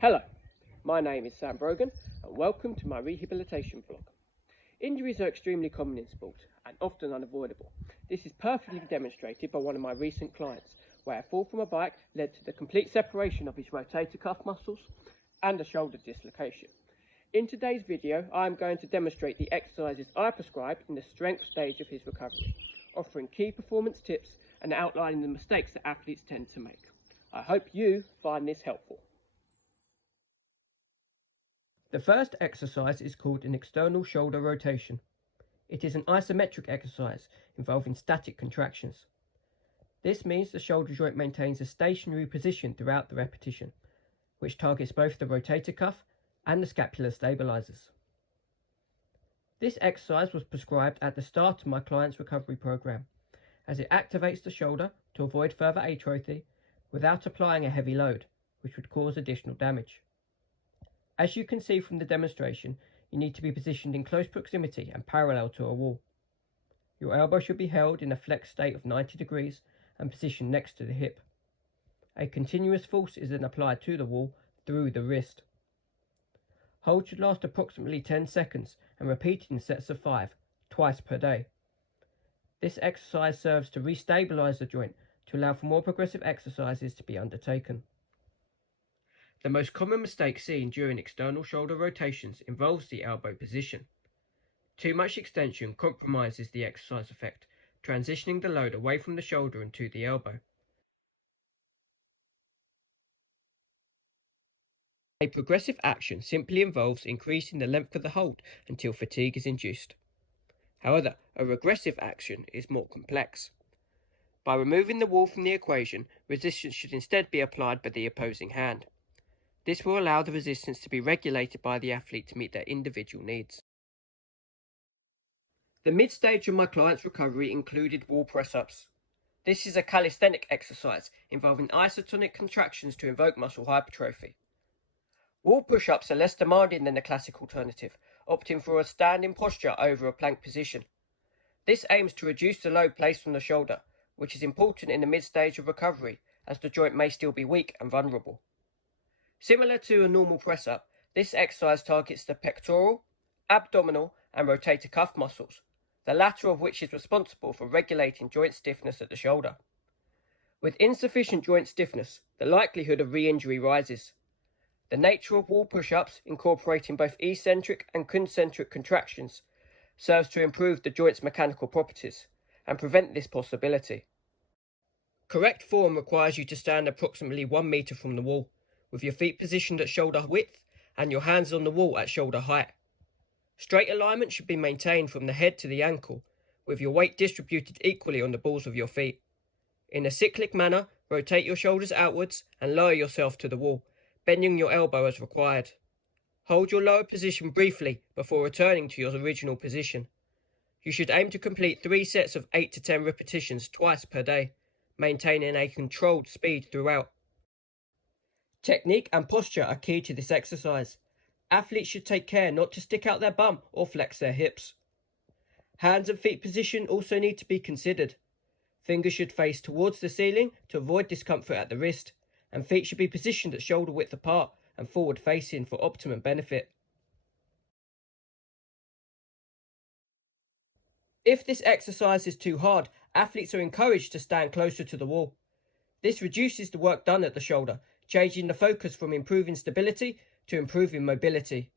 Hello, my name is Sam Brogan and welcome to my rehabilitation vlog. Injuries are extremely common in sport and often unavoidable. This is perfectly demonstrated by one of my recent clients, where a fall from a bike led to the complete separation of his rotator cuff muscles and a shoulder dislocation. In today's video, I am going to demonstrate the exercises I prescribe in the strength stage of his recovery, offering key performance tips and outlining the mistakes that athletes tend to make. I hope you find this helpful. The first exercise is called an external shoulder rotation. It is an isometric exercise involving static contractions. This means the shoulder joint maintains a stationary position throughout the repetition, which targets both the rotator cuff and the scapular stabilizers. This exercise was prescribed at the start of my client's recovery program, as it activates the shoulder to avoid further atrophy without applying a heavy load, which would cause additional damage. As you can see from the demonstration, you need to be positioned in close proximity and parallel to a wall. Your elbow should be held in a flexed state of 90 degrees and positioned next to the hip. A continuous force is then applied to the wall through the wrist. Hold should last approximately 10 seconds and repeat in sets of 5, twice per day. This exercise serves to restabilize the joint to allow for more progressive exercises to be undertaken. The most common mistake seen during external shoulder rotations involves the elbow position. Too much extension compromises the exercise effect, transitioning the load away from the shoulder and to the elbow. A progressive action simply involves increasing the length of the hold until fatigue is induced. However, a regressive action is more complex. By removing the wall from the equation, resistance should instead be applied by the opposing hand. This will allow the resistance to be regulated by the athlete to meet their individual needs. The mid-stage of my client's recovery included wall press-ups. This is a calisthenic exercise involving isotonic contractions to invoke muscle hypertrophy. Wall push-ups are less demanding than the classic alternative, opting for a standing posture over a plank position. This aims to reduce the load placed on the shoulder, which is important in the mid-stage of recovery, as the joint may still be weak and vulnerable. Similar to a normal press-up, this exercise targets the pectoral, abdominal and rotator cuff muscles, the latter of which is responsible for regulating joint stiffness at the shoulder. With insufficient joint stiffness, the likelihood of re-injury rises. The nature of wall push-ups, incorporating both eccentric and concentric contractions, serves to improve the joint's mechanical properties and prevent this possibility. Correct form requires you to stand approximately 1 meter from the wall, with your feet positioned at shoulder width and your hands on the wall at shoulder height. Straight alignment should be maintained from the head to the ankle, with your weight distributed equally on the balls of your feet. In a cyclic manner, rotate your shoulders outwards and lower yourself to the wall, bending your elbow as required. Hold your lower position briefly before returning to your original position. You should aim to complete 3 sets of 8 to 10 repetitions twice per day, maintaining a controlled speed throughout. Technique and posture are key to this exercise. Athletes should take care not to stick out their bum or flex their hips. Hands and feet position also need to be considered. Fingers should face towards the ceiling to avoid discomfort at the wrist, and feet should be positioned at shoulder width apart and forward facing for optimum benefit. If this exercise is too hard, athletes are encouraged to stand closer to the wall. This reduces the work done at the shoulder, changing the focus from improving stability to improving mobility.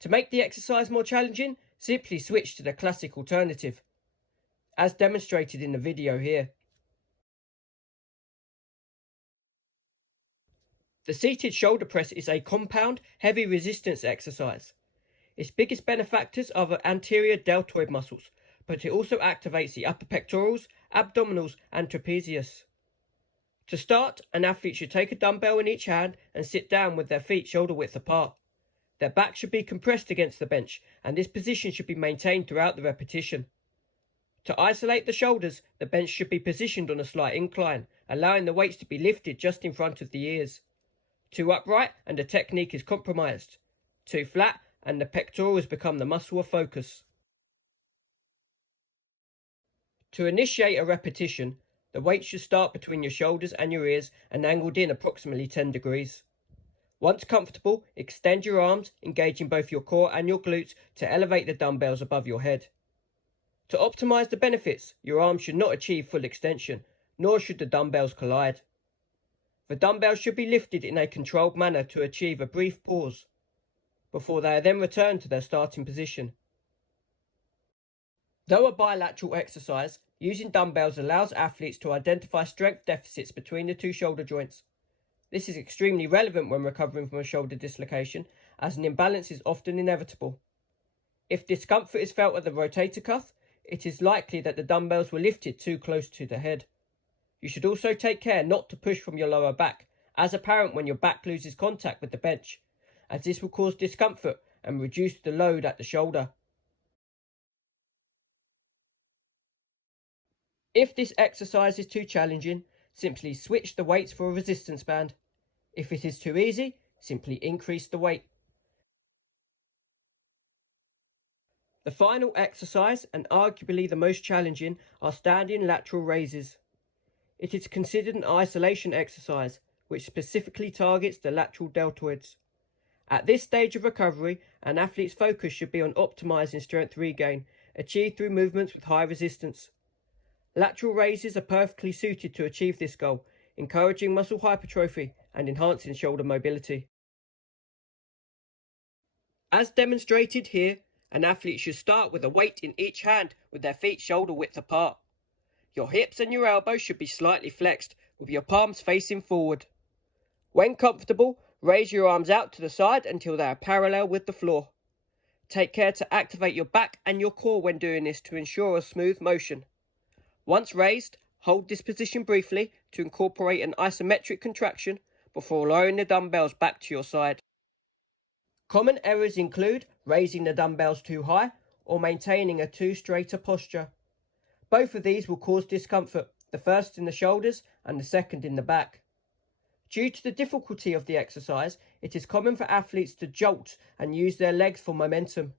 To make the exercise more challenging, simply switch to the classic alternative, as demonstrated in the video here. The seated shoulder press is a compound, heavy resistance exercise. Its biggest benefactors are the anterior deltoid muscles, but it also activates the upper pectorals, abdominals and trapezius. To start, an athlete should take a dumbbell in each hand and sit down with their feet shoulder width apart. Their back should be compressed against the bench, and this position should be maintained throughout the repetition. To isolate the shoulders, the bench should be positioned on a slight incline, allowing the weights to be lifted just in front of the ears. Too upright and the technique is compromised. Too flat and the pectorals become the muscle of focus. To initiate a repetition, the weight should start between your shoulders and your ears and angled in approximately 10 degrees. Once comfortable, extend your arms, engaging both your core and your glutes to elevate the dumbbells above your head. To optimize the benefits, your arms should not achieve full extension, nor should the dumbbells collide. The dumbbells should be lifted in a controlled manner to achieve a brief pause, before they are then returned to their starting position. Though a bilateral exercise, using dumbbells allows athletes to identify strength deficits between the two shoulder joints. This is extremely relevant when recovering from a shoulder dislocation, as an imbalance is often inevitable. If discomfort is felt at the rotator cuff, it is likely that the dumbbells were lifted too close to the head. You should also take care not to push from your lower back, as apparent when your back loses contact with the bench, as this will cause discomfort and reduce the load at the shoulder. If this exercise is too challenging, simply switch the weights for a resistance band. If it is too easy, simply increase the weight. The final exercise, and arguably the most challenging, are standing lateral raises. It is considered an isolation exercise, which specifically targets the lateral deltoids. At this stage of recovery, an athlete's focus should be on optimizing strength regain, achieved through movements with high resistance. Lateral raises are perfectly suited to achieve this goal, encouraging muscle hypertrophy and enhancing shoulder mobility. As demonstrated here, an athlete should start with a weight in each hand with their feet shoulder width apart. Your hips and your elbows should be slightly flexed with your palms facing forward. When comfortable, raise your arms out to the side until they are parallel with the floor. Take care to activate your back and your core when doing this to ensure a smooth motion. Once raised, hold this position briefly to incorporate an isometric contraction before lowering the dumbbells back to your side. Common errors include raising the dumbbells too high or maintaining a too straighter posture. Both of these will cause discomfort, the first in the shoulders and the second in the back. Due to the difficulty of the exercise, it is common for athletes to jolt and use their legs for momentum.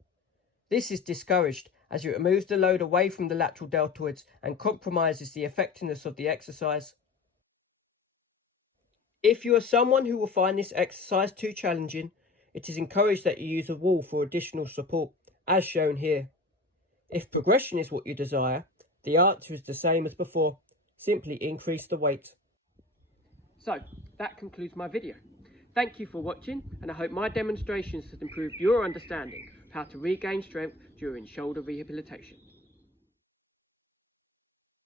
This is discouraged as it removes the load away from the lateral deltoids and compromises the effectiveness of the exercise. If you are someone who will find this exercise too challenging, it is encouraged that you use a wall for additional support, as shown here. If progression is what you desire, the answer is the same as before, simply increase the weight. So, that concludes my video. Thank you for watching, and I hope my demonstrations has improved your understanding of how to regain strength during shoulder rehabilitation.